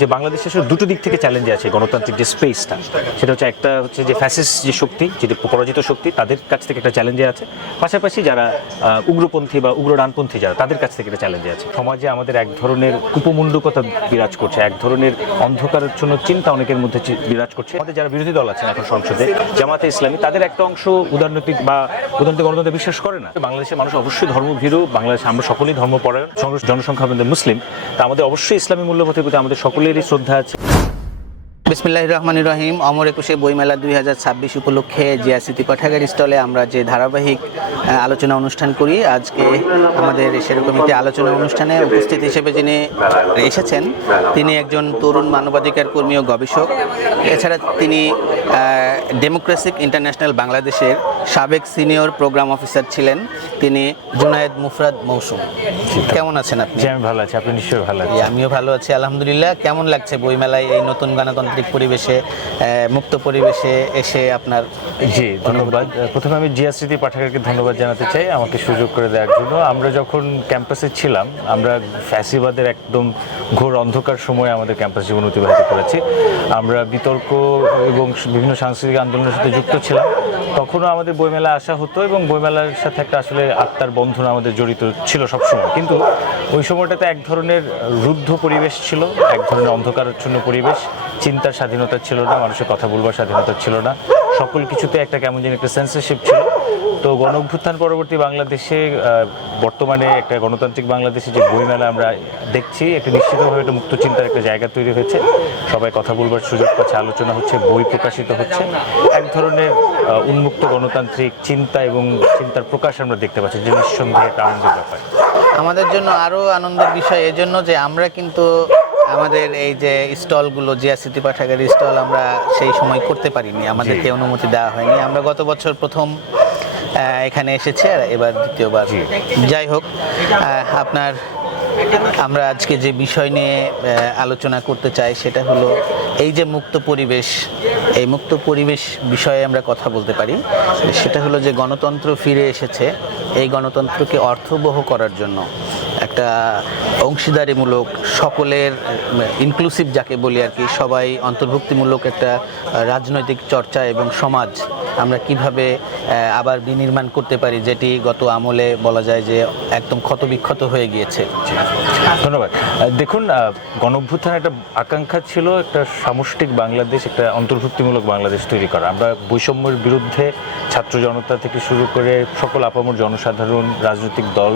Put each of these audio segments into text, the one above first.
যে বাংলাদেশে আসলে দুটো দিক থেকে চ্যালেঞ্জে আছে গণতান্ত্রিক যে স্পেসটা, সেটা হচ্ছে একটা হচ্ছে যে ফ্যাসিস্ট যে শক্তি, যেটি পরাজিত শক্তি, তাদের কাছ থেকে একটা চ্যালেঞ্জে আছে। পাশাপাশি যারা উগ্রপন্থী বা উগ্র ডানপন্থী যারা, তাদের কাছ থেকে একটা চ্যালেঞ্জে আছে। সমাজে আমাদের এক ধরনের কুপমুণ্ডকতা বিরাজ করছে, এক ধরনের অন্ধকারাচ্ছন্ন চিন্তা অনেকের মধ্যে বিরাজ করছে। আমাদের যারা বিরোধী দল আছেন এখন সংসদে, জামাতে ইসলামী, তাদের একটা অংশ উদারনৈতিক বা উদারনৈতিক গণতন্ত্রে বিশ্বাস করে না। বাংলাদেশের মানুষ অবশ্যই ধর্মভীরু, বাংলাদেশে আমরা সকলেই ধর্মপরায়ণ, জনসংখ্যা আমাদের মুসলিম, তা আমাদের অবশ্যই ইসলামী মূল্যবোধের প্রতি আমাদের সকলেরই শ্রদ্ধা আছে। বিসমিল্লাহির রহমানির রহিম। অমর একুশে বইমেলা 2026 উপলক্ষে জিয়া স্মৃতি পাঠাগার স্টলে আমরা যে ধারাবাহিক আলোচনা অনুষ্ঠান করি, আজকে আমাদের সেরকম একটি আলোচনা অনুষ্ঠানে উপস্থিত হিসেবে যিনি এসেছেন, তিনি একজন তরুণ মানবাধিকার কর্মী ও গবেষক। এছাড়া তিনি ডেমোক্রেসিক ইন্টারন্যাশনাল বাংলাদেশের সাবেক সিনিয়র প্রোগ্রাম অফিসার ছিলেন। তিনি জুনায়েদ মুফরাদ মৌসুম। কেমন আছেন আপনি? আমি ভালো আছি, আপনি নিশ্চয়ই ভালো আছেন? আমিও ভালো আছি আলহামদুলিল্লাহ। কেমন লাগছে বইমেলায় এই নতুন গণতান্ত্রিক পরিবেশে, মুক্ত পরিবেশে এসে আপনার? জি, ধন্যবাদ। প্রথমে আমি জিয়া স্মৃতি পাঠাগারকে ধন্যবাদ জানাতে চাই আমাকে সুযোগ করে দেওয়ার জন্য। আমরা যখন ক্যাম্পাসে ছিলাম, আমরা ফ্যাসিবাদের একদম ঘোর অন্ধকার সময়ে আমাদের ক্যাম্পাস জীবন অতিবাহিত করেছি। আমরা বিতর্ক এবং বিভিন্ন সাংস্কৃতিক আন্দোলনের সাথে যুক্ত ছিলাম। তখনও আমাদের বইমেলা আসা হতো এবং বইমেলার সাথে একটা আসলে আত্মার বন্ধন আমাদের জড়িত ছিল সবসময়। কিন্তু ওই সময়টাতে এক ধরনের রুদ্ধ পরিবেশ ছিল, এক ধরনের অন্ধকারাচ্ছন্ন পরিবেশ। চিন্তার স্বাধীনতা ছিল না, মানুষের কথা বলবার স্বাধীনতা ছিল না, সকল কিছুতে একটা কেমন যেন একটা সেন্সরশিপ ছিল। তো গণ অভ্যুত্থান পরবর্তী বাংলাদেশে, বর্তমানে একটা গণতান্ত্রিক বাংলাদেশে যে বইমেলা আমরা দেখছি, একটা নিশ্চিতভাবে একটা মুক্ত চিন্তার একটা জায়গা তৈরি হয়েছে। সবাই কথা বলবার সুযোগ পাচ্ছে, আলোচনা হচ্ছে, বই প্রকাশিত হচ্ছে। এক ধরনের উন্মুক্ত গণতান্ত্রিক চিন্তা এবং চিন্তার প্রকাশ আমরা দেখতে পাচ্ছি, যে নিঃসন্দেহে একটা আনন্দের ব্যাপার। আমাদের জন্য আরও আনন্দের বিষয় এজন্য যে আমরা কিন্তু আমাদের এই যে স্টলগুলো, জিয়া স্মৃতি পাঠাগারের স্টল, আমরা সেই সময় করতে পারিনি, আমাদেরকে অনুমতি দেওয়া হয়নি। আমরা গত বছর প্রথম এখানে এসেছি, আর এবার দ্বিতীয়বার। যাই হোক, আমরা আজকে যে বিষয় নিয়ে আলোচনা করতে চাই সেটা হলো এই যে মুক্ত পরিবেশ, এই মুক্ত পরিবেশ বিষয়ে আমরা কথা বলতে পারি। সেটা হলো যে গণতন্ত্র ফিরে এসেছে, এই গণতন্ত্রকে অর্থবহ করার জন্য একটা অংশীদারিমূলক, সকলের ইনক্লুসিভ যাকে বলি আর কি, সবাই অন্তর্ভুক্তিমূলক একটা রাজনৈতিক চর্চা এবং সমাজ আমরা কিভাবে আবার বিনির্মাণ করতে পারি, যেটি গত আমলে বলা যায় যে একদম ক্ষতবিক্ষত হয়ে গিয়েছে। ধন্যবাদ। দেখুন, গণঅভ্যুত্থানের একটা আকাঙ্ক্ষা ছিল একটা সামষ্টিক বাংলাদেশ, একটা অন্তর্ভুক্তিমূলক বাংলাদেশ তৈরি করা। আমরা বৈষম্যের বিরুদ্ধে ছাত্র জনতা থেকে শুরু করে সকল আপামর জনসাধারণ, রাজনৈতিক দল,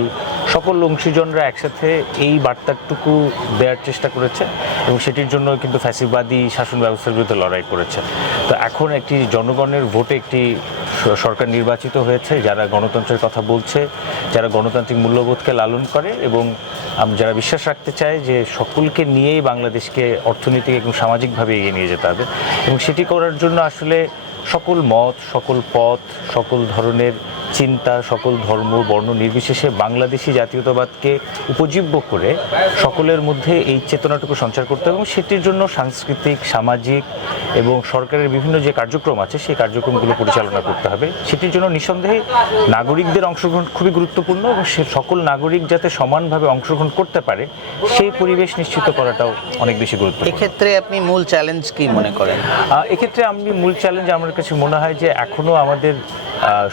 সকল অংশীজনরা একসাথে এই বার্তাটুকু দেওয়ার চেষ্টা করেছে এবং সেটির জন্য কিন্তু ফ্যাসিবাদী শাসন ব্যবস্থার বিরুদ্ধে লড়াই করেছে। তো এখন একটি জনগণের ভোটে একটি সরকার নির্বাচিত হয়েছে, যারা গণতন্ত্রের কথা বলছে, যারা গণতান্ত্রিক মূল্যবোধকে লালন করে এবং যারা বিশ্বাস রাখতে চায় যে সকলকে নিয়েই বাংলাদেশকে অর্থনৈতিক এবং সামাজিকভাবে এগিয়ে নিয়ে যেতে হবে। এবং সেটি করার জন্য আসলে সকল মত, সকল পথ, সকল ধরনের চিন্তা, সকল ধর্ম বর্ণ নির্বিশেষে বাংলাদেশি জাতীয়তাবাদকে উপজীব্য করে সকলের মধ্যে এই চেতনাটুকু সঞ্চার করতে হবে এবং সেটির জন্য সাংস্কৃতিক, সামাজিক এবং সরকারের বিভিন্ন যে কার্যক্রম আছে সেই কার্যক্রমগুলো পরিচালনা করতে হবে। সেটির জন্য নিঃসন্দেহে নাগরিকদের অংশগ্রহণ খুবই গুরুত্বপূর্ণ এবং সে সকল নাগরিক যাতে সমানভাবে অংশগ্রহণ করতে পারে সেই পরিবেশ নিশ্চিত করাটাও অনেক বেশি গুরুত্বপূর্ণ। এক্ষেত্রে আপনি মূল চ্যালেঞ্জ কি মনে করেন? এক্ষেত্রে মূল চ্যালেঞ্জ আমার কাছে মনে হয় যে এখনও আমাদের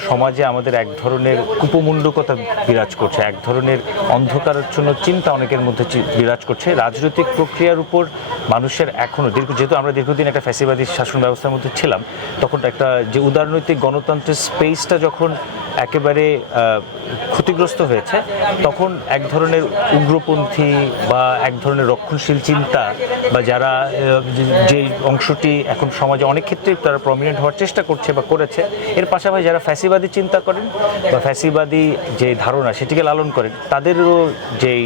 সমাজে আমাদের এক ধরনের কুপমুণ্ডকতা বিরাজ করছে, এক ধরনের অন্ধকারাচ্ছন্ন চিন্তা অনেকের মধ্যে বিরাজ করছে। রাজনৈতিক প্রক্রিয়ার উপর মানুষের এখনও যেহেতু আমরা দীর্ঘদিন একটা ফ্যাসিবাদী শাসন ব্যবস্থার মধ্যে ছিলাম, তখন একটা যে উদারনৈতিক গণতন্ত্রের স্পেসটা যখন একেবারে ক্ষতিগ্রস্ত হয়েছে, তখন এক ধরনের উগ্রপন্থী বা এক ধরনের রক্ষণশীল চিন্তা বা যারা যে অংশটি এখন সমাজে অনেক ক্ষেত্রে তারা প্রমিনেন্ট হওয়ার চেষ্টা করছে বা করেছে, এর পাশাপাশি যারা ফ্যাসিবাদী চিন্তা করেন বা ফ্যাসিবাদী যে ধারণা সেটিকে লালন করেন, তাদেরও যেই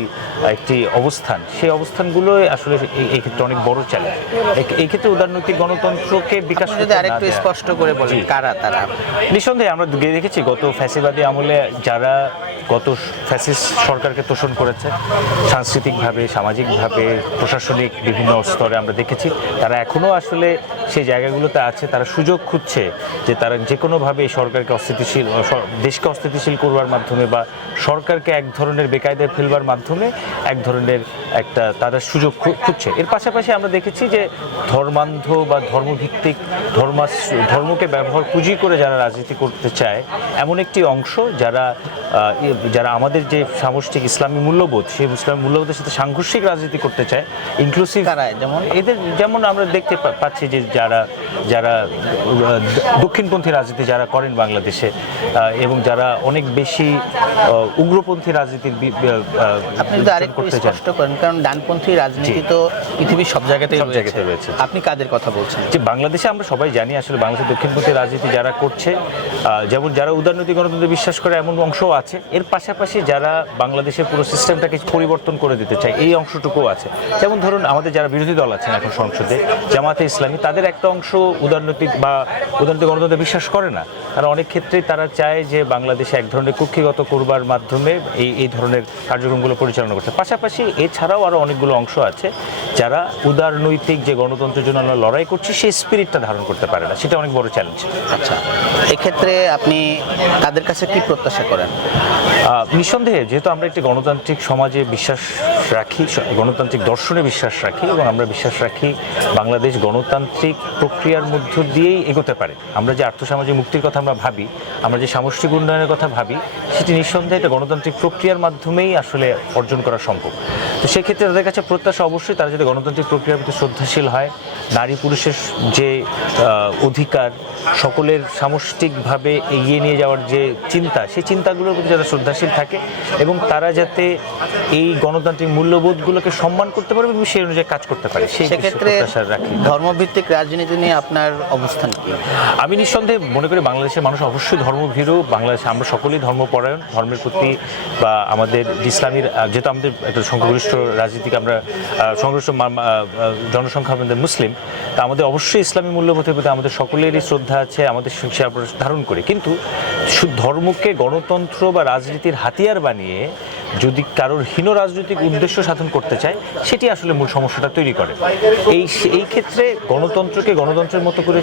একটি অবস্থান, সেই অবস্থানগুলো আসলে এই ক্ষেত্রে অনেক বড় চ্যালেঞ্জ। এই ক্ষেত্রে উদারনৈতিক গণতন্ত্রকে বিকাশ যদি আরেকটু স্পষ্ট করে বলেন কারা তারা? নিঃসন্দেহে আমরা দেখেছি গত ফ্যাসিবাদী আমলে যারা গত ফ্যাসিস্ট সরকারকে তোষণ করেছে, সাংস্কৃতিকভাবে, সামাজিকভাবে, প্রশাসনিক বিভিন্ন স্তরে আমরা দেখেছি, তারা এখনও আসলে সেই জায়গাগুলোতে আছে, তারা সুযোগ খুঁজছে যে তারা যে কোনোভাবে সরকারকে অস্থিতিশীল, দেশকে অস্থিতিশীল করবার মাধ্যমে বা সরকারকে এক ধরনের বেকায়দায় ফেলবার মাধ্যমে এক ধরনের একটা তারা সুযোগ খুঁজছে। এর পাশাপাশি আমরা দেখেছি যে ধর্মান্ধ বা ধর্মভিত্তিক ধর্মকে ব্যবহার পুঁজি করে যারা রাজনীতি করতে চায় এমন একটি অংশ যারা আমাদের যে সামষ্টিক ইসলামী মূল্যবোধ, সেই ইসলামী মূল্যবোধের সাথে সাংঘর্ষিক রাজনীতি করতে চায়, ইনক্লুসিভ যেমন আমরা দেখতে পাচ্ছি যে যারা দক্ষিণপন্থী রাজনীতি যারা করেন বাংলাদেশে এবং যারা অনেক বেশি উগ্রপন্থী রাজনীতির আপনি যদি আরেকটু স্পষ্ট করেন, কারণ ডানপন্থী রাজনীতি তো পৃথিবীর সব জায়গাতেই রয়েছে। আপনি কাদের কথা বলছেন? যে বাংলাদেশে আমরা সবাই জানি আসলে বাংলাদেশের দক্ষিণপন্থী রাজনীতি যারা করছে, যেমন যারা উদারনৈতিক গণতন্ত্রে বিশ্বাস করে এমন অংশও আছে, এর পাশাপাশি যারা বাংলাদেশের পুরো সিস্টেমটাকে পরিবর্তন করে দিতে চায় এই অংশটুকুও আছে। যেমন ধরুন আমাদের যারা বিরোধী দল আছেন এখন সংসদে, জামাতে ইসলামী, তাদের একটা অংশ উদারনৈতিক গণতন্ত্রে বিশ্বাস করে না। তারা অনেক ক্ষেত্রেই তারা চায় যে বাংলাদেশে এক ধরনের কুক্ষিগত করবার মাধ্যমে এই ধরনের কার্যক্রমগুলো পরিচালনা করতে। পাশাপাশি এছাড়াও আরও অনেকগুলো অংশ আছে যারা উদারনৈতিক যে গণতন্ত্রের জন্য আমরা লড়াই করছি সেই স্পিরিটটা ধারণ করতে পারে না, সেটা অনেক বড় চ্যালেঞ্জ। আচ্ছা, এক্ষেত্রে আপনি তাদের কাছে কি প্রত্যাশা করেন? নিঃসন্দেহে যেহেতু আমরা একটি গণতান্ত্রিক সমাজে বিশ্বাস রাখি, গণতান্ত্রিক দর্শনে বিশ্বাস রাখি এবং আমরা বিশ্বাস রাখি বাংলাদেশ গণতান্ত্রিক প্রক্রিয়ার মধ্য দিয়েই এগোতে পারে। আমরা যে আর্থসামাজিক মুক্তির কথা আমরা ভাবি, আমরা যে সামষ্টিক উন্নয়নের কথা ভাবি, সেটি নিঃসন্দেহে একটা গণতান্ত্রিক প্রক্রিয়ার মাধ্যমেই আসলে অর্জন করা সম্ভব। তো সেক্ষেত্রে তাদের কাছে প্রত্যাশা অবশ্যই তারা যদি গণতান্ত্রিক প্রক্রিয়ার প্রতি শ্রদ্ধাশীল হয়, নারী পুরুষের যে অধিকার, সকলের সামষ্টিকভাবে এগিয়ে নিয়ে যাওয়ার যে চিন্তা, সেই চিন্তাগুলোর প্রতি যারা শ্রদ্ধাশীল থাকে এবং তারা যাতে এই গণতান্ত্রিক মূল্যবোধগুলোকে সম্মান করতে পারে এবং সেই অনুযায়ী কাজ করতে পারে, সেই ক্ষেত্রে ধর্মভিত্তিক রাজনীতি নিয়ে আপনার অবস্থান কি? আমি নিঃসন্দেহে মনে করি বাংলাদেশের মানুষ অবশ্যই ধর্মভীরু। বাংলাদেশে আমরা সকলেই ধর্মপরায়ণ, ধর্মের প্রতি বা আমাদের ইসলামীর, যেহেতু আমাদের একটা সংখ্যাগরিষ্ঠ রাজনীতিকে আমরা সংখ্যাগরিষ্ঠ জনসংখ্যা আমাদের মুসলিম, তা আমাদের অবশ্যই ইসলামী মূল্যবোধের প্রতি আমাদের সকলেরই শ্রদ্ধা আছে, আমাদের সে ধারণ করি। কিন্তু ধর্মকে গণতন্ত্র বা রাজনীতির হাতিয়ার বানিয়ে যদি কারোর হীন রাজনৈতিক উদ্দেশ্য সাধন করতে চায়, সেটি আসলে মূল সমস্যাটা তৈরি করে। এই ক্ষেত্রে গণতন্ত্রকে গণতন্ত্রের মতো করে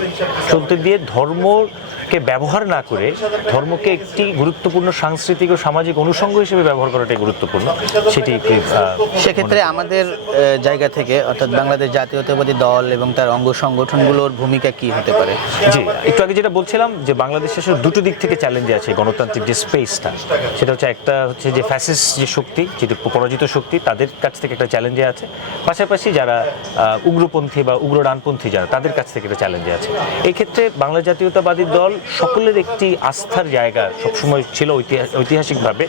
চলতে দিয়ে ধর্মকে ব্যবহার না করে ধর্মকে একটি গুরুত্বপূর্ণ সাংস্কৃতিক ও সামাজিক অনুষঙ্গ হিসেবে ব্যবহার করাটাই গুরুত্বপূর্ণ। সেটি সেক্ষেত্রে আমাদের জায়গা থেকে, অর্থাৎ বাংলাদেশ জাতীয়তাবাদী দল এবং তার অঙ্গ সংগঠনগুলোর ভূমিকা কি হতে পারে? জি, একটু আগে যেটা বলছিলাম যে বাংলাদেশে আসলে দুটো দিক থেকে চ্যালেঞ্জে আছে গণতান্ত্রিক যে স্পেসটা, সেটা হচ্ছে একটা হচ্ছে যে ফ্যাসিস্ট যে শক্তি, যেটি পরাজিত শক্তি, তাদের কাছ থেকে একটা চ্যালেঞ্জে আছে। পাশাপাশি যারা উগ্রপন্থী বা উগ্র ডানপন্থী যারা, তাদের কাছ থেকে একটা চ্যালেঞ্জে আছে। এই ক্ষেত্রে বাংলা জাতীয়তাবাদী দল সকলের একটি আস্থার জায়গা সবসময় ছিল ঐতিহাসিকভাবে,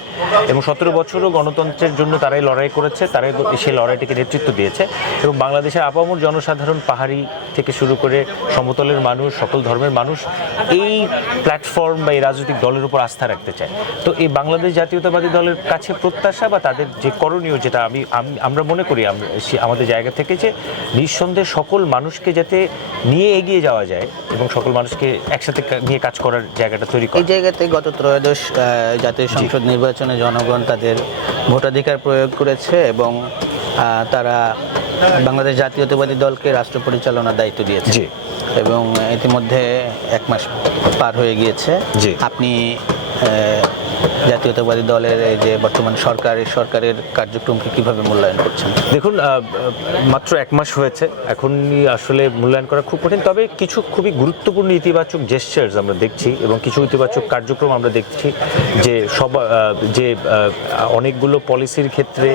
এবং 17 বছরও গণতন্ত্রের জন্য তারাই লড়াই করেছে, তারাই সেই লড়াইটিকে নেতৃত্ব দিয়েছে। এবং বাংলাদেশের আপামর জনসাধারণ, পাহাড়ি থেকে শুরু করে সমতলের মানুষ, সকল ধর্মের মানুষ এই প্ল্যাটফর্ম বা এই রাজনৈতিক দলের উপর আস্থা রাখতে চায়। তো এই বাংলাদেশ জাতীয়তাবাদী দলের কাছে প্রত্যাশা বা তাদের যে করণীয়, যেটা আমরা মনে করি আমাদের জায়গা থেকে, যে নিঃসন্দেহে সকল মানুষকে যাতে নিয়ে এগিয়ে যাওয়া যায় এবং সকল মানুষকে একসাথে নিয়ে কাজ করার জায়গাটা তৈরি করা। এই জায়গাতে গত ত্রয়োদশ জাতীয় সংসদ নির্বাচনে জনগণ তাদের ভোটাধিকার প্রয়োগ করেছে এবং তারা বাংলাদেশ জাতীয়তাবাদী দলকে রাষ্ট্র পরিচালনার দায়িত্ব দিয়েছে এবং ইতিমধ্যে 1 মাস পার হয়ে গিয়েছে। আপনি জাতীয়তাবাদী দলের এই যে বর্তমান সরকারের কার্যক্রমকে কিভাবে মূল্যায়ন করছেন? দেখুন, মাত্র 1 মাস হয়েছে, এখন আসলে মূল্যায়ন করা খুব কঠিন। তবে কিছু খুবই গুরুত্বপূর্ণ ইতিবাচক জেস্টার্স আমরা দেখছি এবং কিছু ইতিবাচক কার্যক্রম আমরা দেখছি, যে অনেকগুলো পলিসির ক্ষেত্রে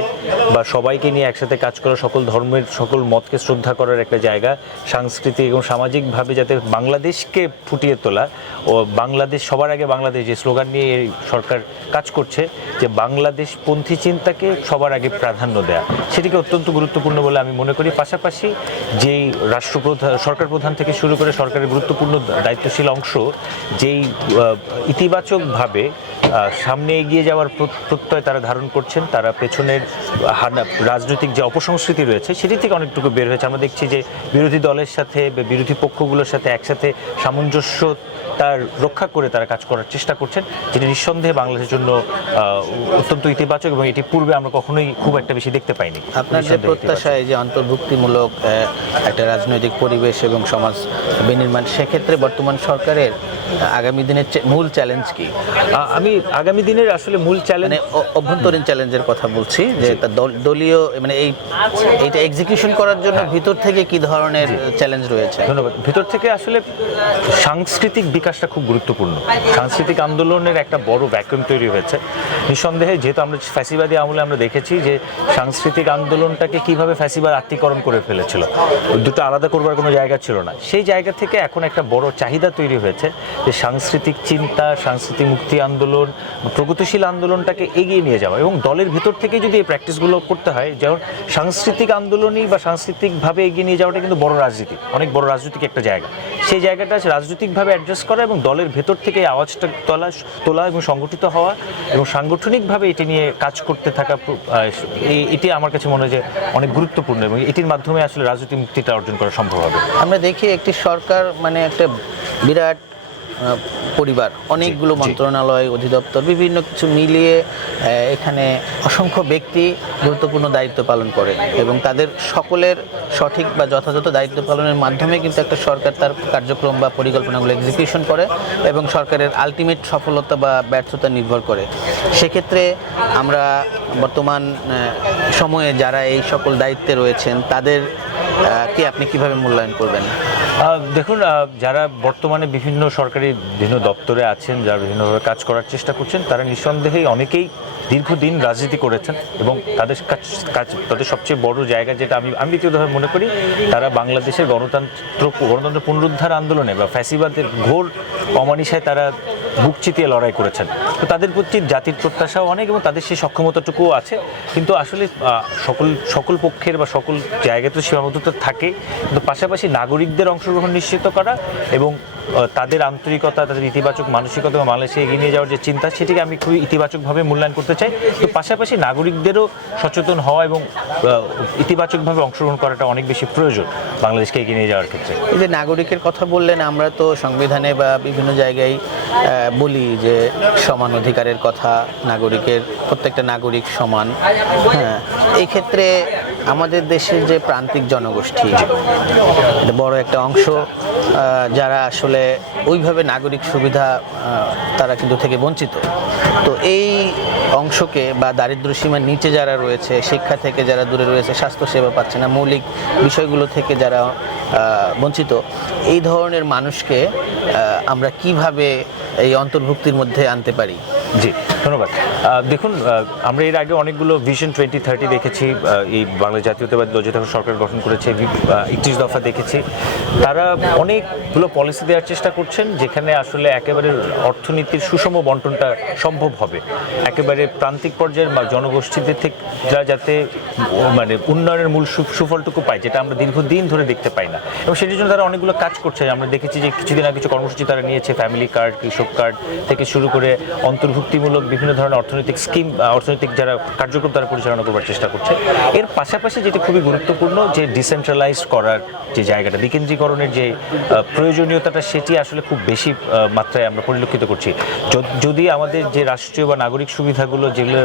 বা সবাইকে নিয়ে একসাথে কাজ করা, সকল ধর্মের সকল মতকে শ্রদ্ধা করার একটা জায়গা, সাংস্কৃতিক এবং সামাজিকভাবে যাতে বাংলাদেশকে ফুটিয়ে তোলা ও বাংলাদেশ সবার আগে বাংলাদেশ, যে স্লোগান নিয়ে এই সরকার কাজ করছে, যে বাংলাদেশ পন্থী চিন্তাকে সবার আগে প্রাধান্য দেয়া, সেটিকে অত্যন্ত গুরুত্বপূর্ণ বলে আমি মনে করি। পাশাপাশি যেই সরকার প্রধান থেকে শুরু করে সরকারের গুরুত্বপূর্ণ দায়িত্বশীল অংশ যেই ইতিবাচকভাবে সামনে এগিয়ে যাওয়ার প্রত্যয় তারা ধারণ করছেন, তারা পেছনের রাজনৈতিক যে অপসংস্কৃতি রয়েছে সেটি থেকে অনেকটুকু বের হয়েছে। আমরা দেখছি যে বিরোধী দলের সাথে বা বিরোধী পক্ষগুলোর সাথে একসাথে সামঞ্জস্য তার রক্ষা করে তারা কাজ করার চেষ্টা করছেন, যেটি নিঃসন্দেহে বাংলাদেশ বাংলাদেশের জন্য অত্যন্ত ইতিবাচক, এবং এটি পূর্বে আমরা কখনোই খুব একটা বেশি দেখতে পাইনি। আপনার যে প্রত্যাশা এই যে অন্তর্ভুক্তিমূলক একটা রাজনৈতিক পরিবেশ এবং সমাজ বিনির্মাণ, সেক্ষেত্রে বর্তমান সরকারের আগামী দিনের মূল চ্যালেঞ্জ কি? আমি আগামী দিনের আসলে মূল চ্যালেঞ্জ, মানে অভ্যন্তরীণ চ্যালেঞ্জের কথা বলছি, যে তা দলীয় মানে এইটা এক্সিকিউশন করার জন্য ভিতর থেকে কি ধরনের চ্যালেঞ্জ রয়েছে? ধন্যবাদ। ভিতর থেকে আসলে সাংস্কৃতিক বিকাশটা খুব গুরুত্বপূর্ণ। সাংস্কৃতিক আন্দোলনের একটা বড় ভ্যাকুয়াম তৈরি হয়েছে নিঃসন্দেহে, যেহেতু আমরা ফ্যাসিবাদী আমলে আমরা দেখেছি যে সাংস্কৃতিক আন্দোলনটাকে কিভাবে ফ্যাসিবাদ আত্মীকরণ করে ফেলেছিল, দুটো আলাদা করবার কোনো জায়গা ছিল না। সেই জায়গা থেকে এখন একটা বড় চাহিদা তৈরি হয়েছে যে সাংস্কৃতিক চিন্তা, সাংস্কৃতিক মুক্তি আন্দোলন, প্রগতিশীল আন্দোলনটাকে এগিয়ে নিয়ে যাওয়া, এবং দলের ভিতর থেকে যদি এই প্র্যাকটিসগুলো করতে হয়, যেমন সাংস্কৃতিক আন্দোলনই বা সাংস্কৃতিকভাবে এগিয়ে নিয়ে যাওয়াটা কিন্তু বড় রাজনীতি, অনেক বড় রাজনৈতিক একটা জায়গা। সেই জায়গাটা রাজনৈতিকভাবে অ্যাডজাস্ট করা এবং দলের ভেতর থেকে এই আওয়াজটা তোলা এবং সংগঠিত হওয়া এবং সাংগঠনিকভাবে এটি নিয়ে কাজ করতে থাকা, এটি আমার কাছে মনে হয় যে অনেক গুরুত্বপূর্ণ, এবং এটির মাধ্যমে আসলে রাজনৈতিক মুক্তিটা অর্জন করা সম্ভব হবে। আমরা দেখি একটি সরকার মানে একটা বিরাট পরিবার, অনেকগুলো মন্ত্রণালয়, অধিদপ্তর, বিভিন্ন কিছু মিলিয়ে এখানে অসংখ্য ব্যক্তি গুরুত্বপূর্ণ দায়িত্ব পালন করে, এবং তাদের সকলের সঠিক বা যথাযথ দায়িত্ব পালনের মাধ্যমে কিন্তু একটা সরকার তার কার্যক্রম বা পরিকল্পনাগুলো এক্সিকিউশন করে, এবং সরকারের আলটিমেট সফলতা বা ব্যর্থতা নির্ভর করে। সেক্ষেত্রে আমরা বর্তমান সময়ে যারা এই সকল দায়িত্বে রয়েছেন তাদের কি আপনি কিভাবে মূল্যায়ন করবেন? দেখুন, যারা বর্তমানে বিভিন্ন সরকারি বিভিন্ন দপ্তরে আছেন, যারা বিভিন্নভাবে কাজ করার চেষ্টা করছেন, তারা নিঃসন্দেহেই অনেকেই দীর্ঘদিন রাজনীতি করেছেন, এবং তাদের সবচেয়ে বড় জায়গা যেটা আমি ব্যক্তিগতভাবে মনে করি, তারা বাংলাদেশের গণতন্ত্র পুনরুদ্ধার আন্দোলনে বা ফ্যাসিবাদের ঘোর অমানিসায় তারা বুক চিতিয়ে লড়াই করেছেন। তো তাদের প্রতি জাতির প্রত্যাশাও অনেক, এবং তাদের সেই সক্ষমতাটুকুও আছে। কিন্তু আসলে সকল পক্ষের বা সকল জায়গাতে সীমাবদ্ধতা থাকে, কিন্তু পাশাপাশি নাগরিকদের অংশগ্রহণ নিশ্চিত করা এবং তাদের আন্তরিকতা, তাদের ইতিবাচক মানসিকতা বা বাংলাদেশে এগিয়ে নিয়ে যাওয়ার যে চিন্তা, সেটিকে আমি খুবই ইতিবাচকভাবে মূল্যায়ন করতে চাই। তো পাশাপাশি নাগরিকদেরও সচেতন হওয়া এবং ইতিবাচকভাবে অংশগ্রহণ করাটা অনেক বেশি প্রয়োজন বাংলাদেশকে এগিয়ে নিয়ে যাওয়ার ক্ষেত্রে। এই যে নাগরিকের কথা বললেন, আমরা তো সংবিধানে বা বিভিন্ন জায়গায় বলি যে সমান অধিকারের কথা, নাগরিকের প্রত্যেকটা নাগরিক সমান। হ্যাঁ, এই ক্ষেত্রে আমাদের দেশের যে প্রান্তিক জনগোষ্ঠী, বড় একটা অংশ যারা আসলে ওইভাবে নাগরিক সুবিধা তারা কিন্তু থেকে বঞ্চিত। তো এই অংশকে বা দারিদ্র সীমার নিচে যারা রয়েছে, শিক্ষা থেকে যারা দূরে রয়েছে, স্বাস্থ্যসেবা পাচ্ছে না, মৌলিক বিষয়গুলো থেকে যারা বঞ্চিত, এই ধরনের মানুষকে আমরা কিভাবে এই অন্তর্ভুক্তির মধ্যে আনতে পারি? জি, ধন্যবাদ। দেখুন, আমরা এর আগে অনেকগুলো ভিশন 2030 দেখেছি, এই বাংলা জাতীয়তাবাদী দল যখন সরকার গঠন করেছে 31 দফা দেখেছি। তারা অনেকগুলো পলিসি দেওয়ার চেষ্টা করছেন, যেখানে আসলে একেবারে অর্থনীতির সুষম বন্টনটা সম্ভব হবে, একেবারে প্রান্তিক পর্যায়ের জনগোষ্ঠীদের থেকে যাতে মানে উন্নয়নের মূল সুফলটুকু পায়, যেটা আমরা দীর্ঘদিন ধরে দেখতে পাই না। এবং সেটির জন্য তারা অনেকগুলো কাজ করছে। আমরা দেখেছি যে কিছুদিন আগে কিছু কর্মসূচি তারা নিয়েছে, ফ্যামিলি কার্ড, কৃষক কার্ড থেকে শুরু করে অন্তর্ভুক্তিমূলক বিভিন্ন ধরনের অর্থনৈতিক স্কিম, অর্থনৈতিক যারা কার্যক্রম তারা পরিচালনা করবার চেষ্টা করছে। এর পাশাপাশি যেটি খুবই গুরুত্বপূর্ণ, যে ডিসেন্ট্রালাইজ করার যে জায়গাটা, বিকেন্দ্রীকরণের যে প্রয়োজনীয়তাটা, সেটি আসলে খুব বেশি মাত্রায় আমরা পরিলক্ষিত করছি। যদি আমাদের যে রাষ্ট্রীয় বা নাগরিক সুবিধাগুলো যেগুলো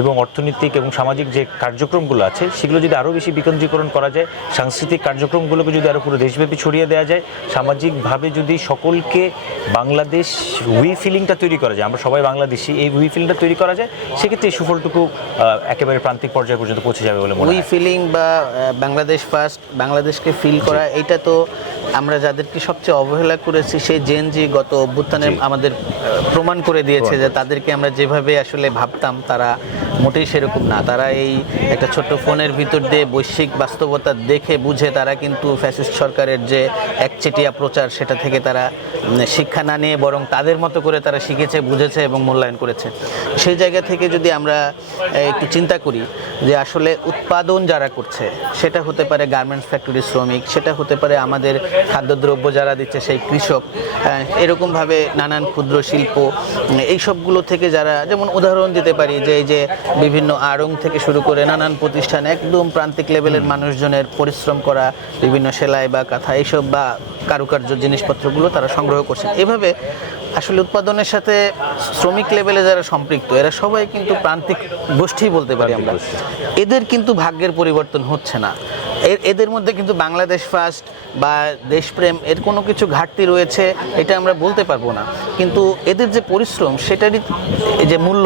এবং অর্থনৈতিক এবং সামাজিক যে কার্যক্রমগুলো আছে, সেগুলো যদি আরও বেশি বিকেন্দ্রীকরণ করা যায়, সাংস্কৃতিক কার্যক্রমগুলোকে যদি আরও পুরো দেশব্যাপী ছড়িয়ে দেওয়া যায়, সামাজিকভাবে যদি সকলকে বাংলাদেশ ফিলিংটা তৈরি করা যায়, আমরা সবাই বাংলাদেশি, এই ফিলিংটা তৈরি করা যায়, সেক্ষেত্রে এই সুফলটুকু একেবারে প্রান্তিক পর্যায় পর্যন্ত পৌঁছে যাবে বলে মনে হয়। ফিলিং বা বাংলাদেশ ফার্স্ট, বাংলাদেশকে ফিল করা, এটা তো আমরা যাদেরকে সবচেয়ে অবহেলা করেছি, সেই জেনজি গত অভ্যুত্থানে আমাদের প্রমাণ করে দিয়েছে যে তাদেরকে আমরা যেভাবে আসলে ভাবতাম তারা মোটেই সেরকম না। তারা এই একটা ছোট্ট ফোনের ভিতর দিয়ে বৈশ্বিক বাস্তবতা দেখে বুঝে তারা কিন্তু ফ্যাসিস্ট সরকারের যে একচেটিয়া প্রচার, সেটা থেকে তারা শিক্ষা না নিয়ে বরং তাদের মতো করে তারা শিখেছে, বুঝেছে এবং মূল্যায়ন করেছে। সেই জায়গা থেকে যদি আমরা একটু চিন্তা করি যে আসলে উৎপাদন যারা করছে, সেটা হতে পারে গার্মেন্টস ফ্যাক্টরি শ্রমিক, সেটা হতে পারে আমাদের খাদ্যদ্রব্য যারা দিচ্ছে সেই কৃষক, এরকমভাবে নানান ক্ষুদ্র শিল্প, এই সবগুলো থেকে যারা, যেমন উদাহরণ দিতে পারি যে এই যে বিভিন্ন আড়ং থেকে শুরু করে নানান প্রতিষ্ঠান, একদম প্রান্তিক লেভেলের মানুষজনের পরিশ্রম করা বিভিন্ন সেলাই বা কাঁথা এইসব বা কারুকার্য জিনিসপত্রগুলো তারা সংগ্রহ করছেন। এভাবে আসলে উৎপাদনের সাথে শ্রমিক লেভেলে যারা সম্পৃক্ত এরা সবাই কিন্তু প্রান্তিক গোষ্ঠী বলতে পারি আমরা। এদের কিন্তু ভাগ্যের পরিবর্তন হচ্ছে না। এদের মধ্যে কিন্তু বাংলাদেশ ফার্স্ট বা দেশপ্রেম এর কোনো কিছু ঘাটতি রয়েছে এটা আমরা বলতে পারবো না, কিন্তু এদের যে পরিশ্রম সেটারই যে মূল্য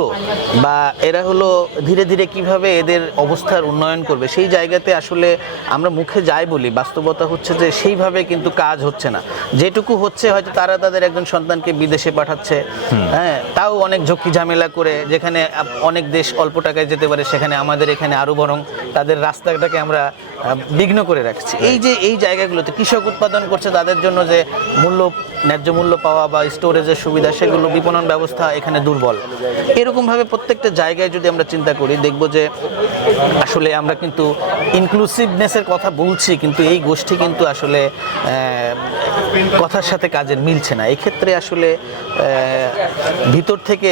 বা এরা হলো ধীরে ধীরে কিভাবে এদের অবস্থার উন্নয়ন করবে সেই জায়গাতে আসলে আমরা মুখে যাই বলি, বাস্তবতা হচ্ছে যে সেইভাবে কিন্তু কাজ হচ্ছে না। যেটুকু হচ্ছে হয়তো তারা তাদের একজন সন্তানকে বিদেশে পাঠাচ্ছে, হ্যাঁ, তাও অনেক ঝক্কি ঝামেলা করে, যেখানে অনেক দেশ অল্প টাকায় যেতে পারে সেখানে আমাদের এখানে আরও বরং তাদের রাস্তাটাকে আমরা বিঘ্ন করে রাখছি। এই জায়গাগুলোতে কৃষক উৎপাদন করছে, তাদের জন্য যে ন্যায্য মূল্য পাওয়া বা স্টোরেজের সুবিধা সেগুলো বিপণন ব্যবস্থা এখানে দুর্বল। এরকমভাবে প্রত্যেকটা জায়গায় যদি আমরা চিন্তা করি দেখব যে আসলে আমরা কিন্তু ইনক্লুসিভনেসের কথা বলছি, কিন্তু এই গোষ্ঠী কিন্তু আসলে কথার সাথে কাজের মিলছে না। এক্ষেত্রে আসলে ভিতর থেকে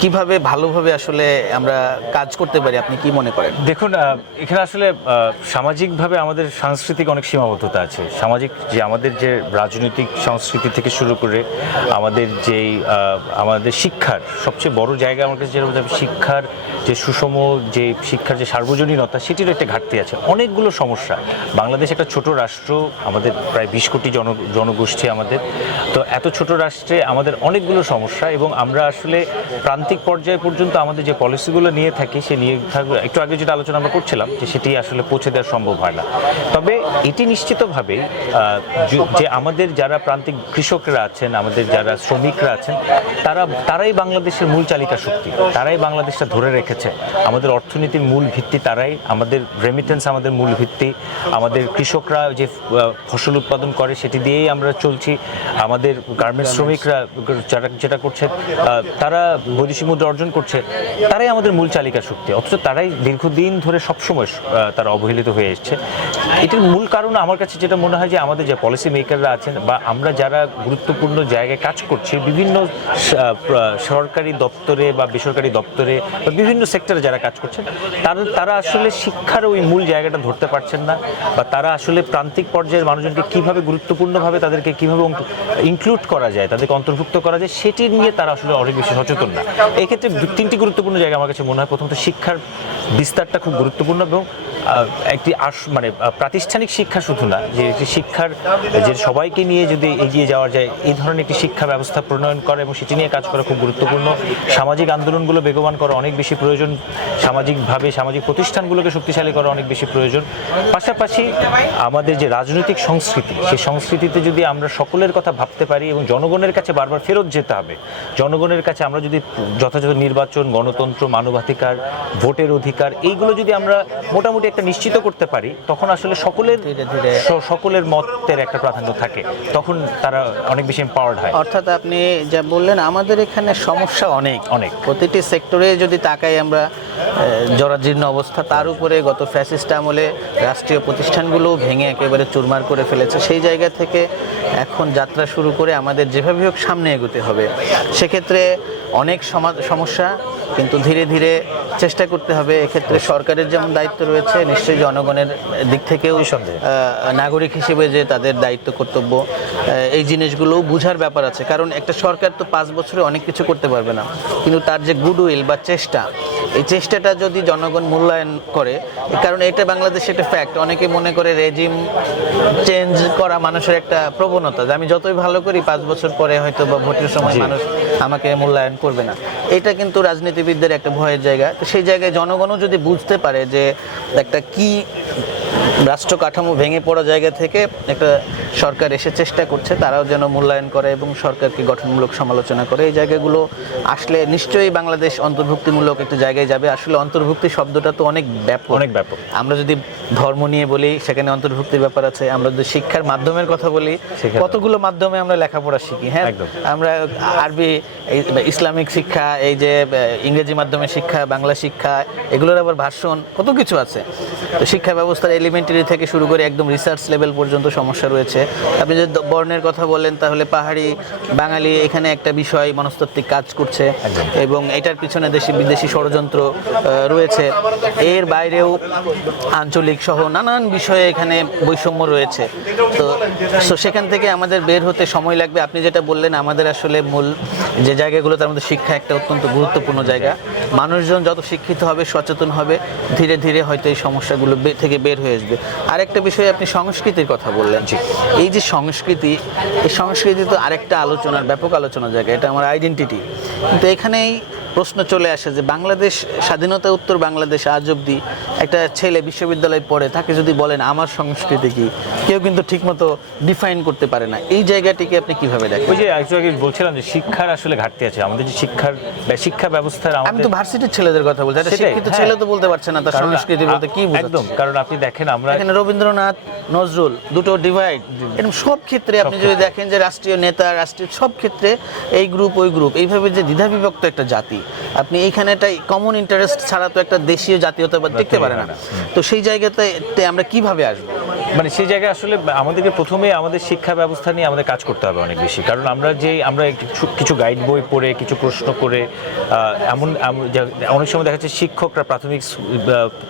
কিভাবে ভালোভাবে আসলে আমরা কাজ করতে পারি, আপনি কি মনে করেন? দেখুন, এখানে আসলে সামাজিকভাবে আমাদের সাংস্কৃতিক অনেক সীমাবদ্ধতা আছে। আমাদের যে রাজনৈতিক সংস্কৃতি থেকে শুরু করে আমাদের শিক্ষার সবচেয়ে বড় জায়গা আমার কাছে যেটা বলতে শিক্ষার যে সুষম যে শিক্ষার যে সার্বজনীনতা সেটিরও একটা ঘাটতি আছে। অনেকগুলো সমস্যা। বাংলাদেশ একটা ছোট রাষ্ট্র, আমাদের প্রায় 20 কোটি জনগোষ্ঠী আমাদের, তো এত ছোট রাষ্ট্রে আমাদের অনেকগুলো সমস্যা, এবং আমরা আসলে প্রান্তিক পর্যায়ে পর্যন্ত আমাদের যে পলিসিগুলো নিয়ে থাকি একটু আগে যেটা আলোচনা আমরা করছিলাম যে সেটি আসলে পৌঁছে দেওয়া সম্ভব হয় না। তবে এটি নিশ্চিতভাবে যে আমাদের যারা প্রান্তিক কৃষকরা আছেন, আমাদের যারা শ্রমিকরা আছেন, তারাই বাংলাদেশের মূল চালিকা শক্তি, তারাই বাংলাদেশটা ধরে রেখেছে। আমাদের অর্থনীতির মূল ভিত্তি তারাই, আমাদের রেমিটেন্স আমাদের মূল ভিত্তি, আমাদের কৃষকরা যে ফসল উৎপাদন করে সেটি দিয়েই আমরা চলছি। আমাদের গার্মেন্টস শ্রমিকরা যেটা করছে, তারা বৈদেশিক মুদ্রা অর্জন করছে, তারাই আমাদের মূল চালিকা শক্তি, অথচ তারাই দীর্ঘদিন ধরে সবসময় তারা অবহেলিত হয়ে এসছে। এটির মূল কারণ আমার কাছে যেটা মনে হয় যে আমাদের যে পলিসি মেকাররা আছেন বা আমরা যারা গুরুত্বপূর্ণ জায়গায় কাজ করছি, বিভিন্ন সরকারি দপ্তরে বা বেসরকারি দপ্তরে বা বিভিন্ন সেক্টরে যারা কাজ করছেন, তারা আসলে শিক্ষার ওই মূল জায়গাটা ধরতে পারছেন না, বা তারা আসলে প্রান্তিক পর্যায়ের মানুষজনকে কীভাবে গুরুত্বপূর্ণভাবে তাদেরকে কীভাবে ইনক্লুড করা যায়, তাদেরকে অন্তর্ভুক্ত করা যায়, সেটি নিয়ে তারা আসলে অনেক বেশি সচেতন না। এই ক্ষেত্রে তিনটি গুরুত্বপূর্ণ জায়গা আমার কাছে মনে হয়। প্রথমত শিক্ষার বিস্তারটা খুব গুরুত্বপূর্ণ, এবং একটি প্রাতিষ্ঠানিক শিক্ষা শুধু না, যে একটি শিক্ষার যে সবাইকে নিয়ে যদি এগিয়ে যাওয়া যায় এই ধরনের একটি শিক্ষা ব্যবস্থা প্রণয়ন করা এবং সেটি নিয়ে কাজ করা খুব গুরুত্বপূর্ণ। সামাজিক আন্দোলনগুলো বেগবান করা অনেক বেশি প্রয়োজন, সামাজিক প্রতিষ্ঠানগুলোকে শক্তিশালী করা অনেক বেশি প্রয়োজন। পাশাপাশি আমাদের যে রাজনৈতিক সংস্কৃতি, সেই সংস্কৃতিতে যদি আমরা সকলের কথা ভাবতে পারি এবং জনগণের কাছে বারবার ফেরত যেতে হবে, জনগণের কাছে আমরা যদি যথাযথ নির্বাচন, গণতন্ত্র, মানবাধিকার, ভোটের অধিকার এইগুলো যদি আমরা মোটামুটি একটা নিশ্চিত করতে পারি, তখন আসলে সকলের মতের একটা প্রাধান্য থাকে, তখন তারা অনেক বেশি এম্পাওয়ার্ড হয়। অর্থাৎ আপনি যা বললেন, আমাদের এখানে সমস্যা অনেক প্রতিটি সেক্টরে যদি তাকাই আমরা, জরাজীর্ণ অবস্থা, তার উপরে গত ফ্যাসিস্ট আমলে রাষ্ট্রীয় প্রতিষ্ঠানগুলো ভেঙে একেবারে চুরমার করে ফেলেছে। সেই জায়গা থেকে এখন যাত্রা শুরু করে আমাদের যেভাবে হোক সামনে এগোতে হবে। সেক্ষেত্রে অনেক সমস্যা, কিন্তু ধীরে ধীরে চেষ্টা করতে হবে। এক্ষেত্রে সরকারের যেমন দায়িত্ব রয়েছে, নিশ্চয়ই জনগণের দিক থেকেও নাগরিক হিসেবে যে তাদের দায়িত্ব কর্তব্য, এই জিনিসগুলো বোঝার ব্যাপার আছে। কারণ একটা সরকার তো 5 বছরে অনেক কিছু করতে পারবে না, কিন্তু তার যে গুডউইল বা চেষ্টা, এই চেষ্টাটা যদি জনগণ মূল্যায়ন করে, কারণ এটা বাংলাদেশে একটা ফ্যাক্ট, অনেকে মনে করে রেজিম চেঞ্জ করা মানুষের একটা প্রবণতা, যে আমি যতই ভালো করি 5 বছর পরে হয়তো বা ভোটের সময় মানুষ আমাকে মূল্যায়ন করবে না। এটা কিন্তু রাজনীতিবিদদের একটা ভয়ের জায়গা। তো সেই জায়গায় জনগণও যদি বুঝতে পারে যে একটা কি রাষ্ট্র কাঠামো ভেঙে পড়া জায়গা থেকে একটা সরকার এসে চেষ্টা করছে, তারাও যেন মূল্যায়ন করে এবং সরকারকে গঠনমূলক সমালোচনা করে, এই জায়গাগুলো আসলে নিশ্চয়ই বাংলাদেশ অন্তর্ভুক্তিমূলক একটা জায়গায় যাবে। আসলে অন্তর্ভুক্তি শব্দটা তো অনেক ব্যাপক। আমরা যদি ধর্ম নিয়ে বলি, সেখানে অন্তর্ভুক্তির ব্যাপার আছে। আমরা যদি শিক্ষার মাধ্যমের কথা বলি, কতগুলো মাধ্যমে আমরা লেখাপড়া শিখি, হ্যাঁ, আমরা আরবি, ইসলামিক শিক্ষা, এই যে ইংরেজি মাধ্যমের শিক্ষা, বাংলা শিক্ষা, এগুলোর আবার ভাষণ, কত কিছু আছে। তো শিক্ষা ব্যবস্থার এই এলিমেন্টারি থেকে শুরু করে একদম রিসার্চ লেভেল পর্যন্ত সমস্যা রয়েছে। আপনি যদি বর্ণের কথা বলেন তাহলে পাহাড়ি বাঙালি এখানে একটা বিষয় মনস্তাত্ত্বিক কাজ করছে এবং এটার পিছনে দেশি বিদেশি ষড়যন্ত্র রয়েছে। এর বাইরেও আঞ্চলিক সহ নানান বিষয়ে এখানে বৈষম্য রয়েছে। তো সেখান থেকে আমাদের বের হতে সময় লাগবে। আপনি যেটা বললেন, আমাদের আসলে মূল যে জায়গাগুলো তার মধ্যে শিক্ষা একটা অত্যন্ত গুরুত্বপূর্ণ জায়গা। মানুষজন যত শিক্ষিত হবে, সচেতন হবে, ধীরে ধীরে হয়তো এই সমস্যাগুলো থেকে বের হয়ে আসবে। আরেকটা বিষয়ে আপনি সংস্কৃতির কথা বললেন। এই যে সংস্কৃতি, এই সংস্কৃতি তো আরেকটা আলোচনার, ব্যাপক আলোচনার জায়গা। এটা আমার আইডেন্টিটি। কিন্তু এখানেই প্রশ্ন চলে আসে যে বাংলাদেশ, স্বাধীনতা উত্তর বাংলাদেশ আজ অবধি একটা ছেলে বিশ্ববিদ্যালয়ে পড়ে, তাকে যদি বলেন আমার সংস্কৃতি কি, কেউ কিন্তু ঠিকমতো ডিফাইন করতে পারে না। এই জায়গাটিকে আপনি কিভাবে দেখেন? ওই যে একটু আগে বলছিলাম যে শিক্ষার আসলে ঘাটতি আছে আমাদের, যে শিক্ষা ব্যবস্থার। আমি তো ভার্সিটির ছেলেদের কথা বলছি। একটা শিক্ষিত ছেলে তো বলতে পারছে না তার সংস্কৃতি বলতে কি বোঝাচ্ছে। একদম, কারণ আপনি দেখেন আমরা এখানে রবীন্দ্রনাথ, নজরুল দুটো ডিভাইড। এরকম সব ক্ষেত্রে আপনি যদি দেখেন যে রাষ্ট্রীয় নেতা, রাষ্ট্রীয় সব ক্ষেত্রে এই গ্রুপ ওই গ্রুপ, এইভাবে যে দ্বিধাবিভক্ত একটা জাতি, আপনি এইখানে একটা কমন ইন্টারেস্ট ছাড়া তো একটা দেশীয় জাতীয়তাবাদ টিকতে পারে না। তো সেই জায়গাতে আমরা কিভাবে আসবো? মানে সেই জায়গায় আসলে আমাদেরকে প্রথমে আমাদের শিক্ষা ব্যবস্থা নিয়ে আমাদের কাজ করতে হবে অনেক বেশি। কারণ আমরা কিছু গাইড বই পড়ে, কিছু প্রশ্ন করে, অনেক সময় দেখা যাচ্ছে শিক্ষকরা, প্রাথমিক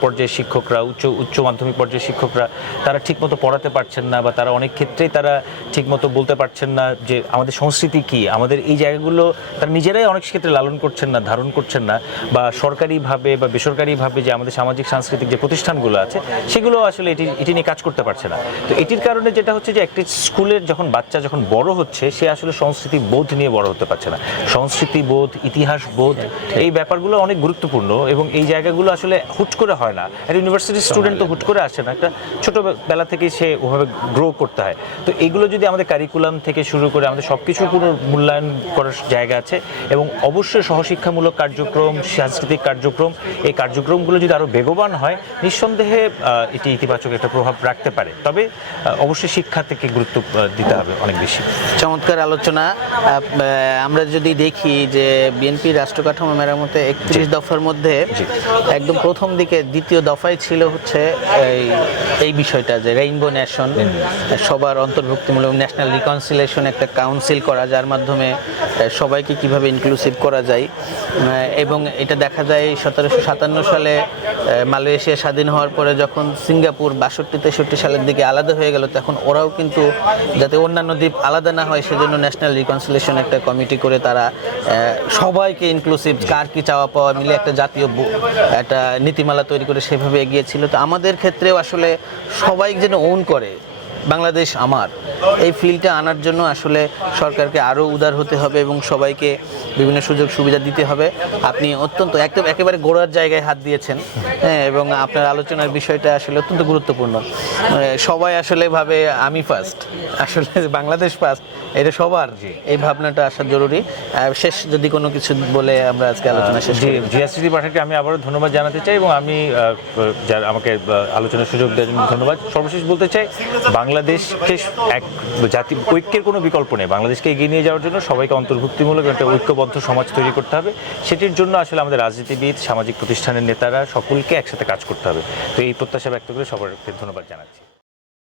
পর্যায়ের শিক্ষকরা, উচ্চ মাধ্যমিক পর্যায়ের শিক্ষকরা, তারা ঠিকমতো পড়াতে পারছেন না, বা তারা অনেক ক্ষেত্রেই তারা ঠিকমতো বলতে পারছেন না যে আমাদের সংস্কৃতি কি, আমাদের এই জায়গাগুলো তারা নিজেরাই অনেক ক্ষেত্রে লালন করছেন না, ধারণ করছেন না, বা সরকারিভাবে বা বেসরকারিভাবে যে আমাদের সামাজিক সাংস্কৃতিক যে প্রতিষ্ঠানগুলো আছে সেগুলো আসলে এটি নিয়ে কাজ করতে পারছে না। তো এটির কারণে যেটা হচ্ছে যে একটি স্কুলের বাচ্চা যখন বড় হচ্ছে, সে আসলে সংস্কৃতি বোধ নিয়ে বড় হতে পারছে না। সংস্কৃতি বোধ, ইতিহাস বোধ, এই ব্যাপারগুলো অনেক গুরুত্বপূর্ণ এবং এই জায়গাগুলো আসলে হুট করে হয় না। একটা ইউনিভার্সিটির স্টুডেন্ট তো হুট করে আসে না, একটা ছোটবেলা থেকেই সে ওভাবে গ্রো করতে হয়। তো এইগুলো যদি আমাদের কারিকুলাম থেকে শুরু করে আমাদের সব কিছু পুরো মূল্যায়ন করার জায়গা আছে, এবং অবশ্যই সহশিক্ষামূলক কার্যক্রম, সাংস্কৃতিক কার্যক্রম, এই কার্যক্রমগুলো যদি আরও বেগবান হয়, নিঃসন্দেহে এটি ইতিবাচক একটা প্রভাব রাখতে পারে। তবে অবশ্যই শিক্ষা থেকে গুরুত্ব দিতে হবে অনেক বেশি। চমৎকার আলোচনা। আমরা যদি দেখি যে বিএনপি রাষ্ট্র কাঠামো মেরামতে 31 দফার মধ্যে একদম প্রথম দিকে দ্বিতীয় দফায় ছিল হচ্ছে এই বিষয়টা যে রেইনবো নেশন, সবার অন্তর্ভুক্তিমূলক ন্যাশনাল রিকনসিলিয়েশন একটা কাউন্সিল করা, যার মাধ্যমে সবাইকে কিভাবে ইনক্লুসিভ করা যায়। এবং এটা দেখা যায় 1757 সালে মালয়েশিয়া স্বাধীন হওয়ার পরে যখন সিঙ্গাপুর 62-63 সালের দিকে আলাদা হয়ে গেল, তখন ওরাও কিন্তু যাতে অন্যান্য দ্বীপ আলাদা না হয় সেজন্য ন্যাশনাল রিকনসিলিয়েশন একটা কমিটি করে তারা সবাইকে ইনক্লুসিভ, কার কি চাওয়া পাওয়া মিলে একটা জাতীয় একটা নীতিমালা তৈরি করে সেভাবে এগিয়েছিল। তো আমাদের ক্ষেত্রেও আসলে সবাই যেন ওন করে বাংলাদেশ আমার, এই ফিলটা আনার জন্য আসলে সরকারকে আরও উদার হতে হবে এবং সবাইকে বিভিন্ন সুযোগ সুবিধা দিতে হবে। আপনি অত্যন্ত একেবারে গোড়ার জায়গায় হাত দিয়েছেন, হ্যাঁ, এবং আপনার আলোচনার বিষয়টা আসলে অত্যন্ত গুরুত্বপূর্ণ। সবাই আসলে ভাবে আমি ফার্স্ট, আসলে বাংলাদেশ ফার্স্ট, এটা সবার এই ভাবনাটা আসা জরুরি। শেষ যদি কোনো কিছু বলে আমরা আজকে আলোচনা শেষ করি। জিয়াসৃতি পাঠককে আমি আবারও ধন্যবাদ জানাতে চাই, এবং আমি যারা আমাকে আলোচনার সুযোগ দেওয়ার জন্য ধন্যবাদ। সর্বশেষ বলতে চাই, বাংলাদেশকে এক জাতি ঐক্যের কোনো বিকল্প নেই। বাংলাদেশকে এগিয়ে নিয়ে যাওয়ার জন্য সবাইকে অন্তর্ভুক্তিমূলক একটা ঐক্যবদ্ধ সমাজ তৈরি করতে হবে। সেটির জন্য আসলে আমাদের রাজনীতিবিদ, সামাজিক প্রতিষ্ঠানের নেতারা সকলকে একসাথে কাজ করতে হবে। তো এই প্রত্যাশা ব্যক্ত করে সবাইকে ধন্যবাদ জানাচ্ছি।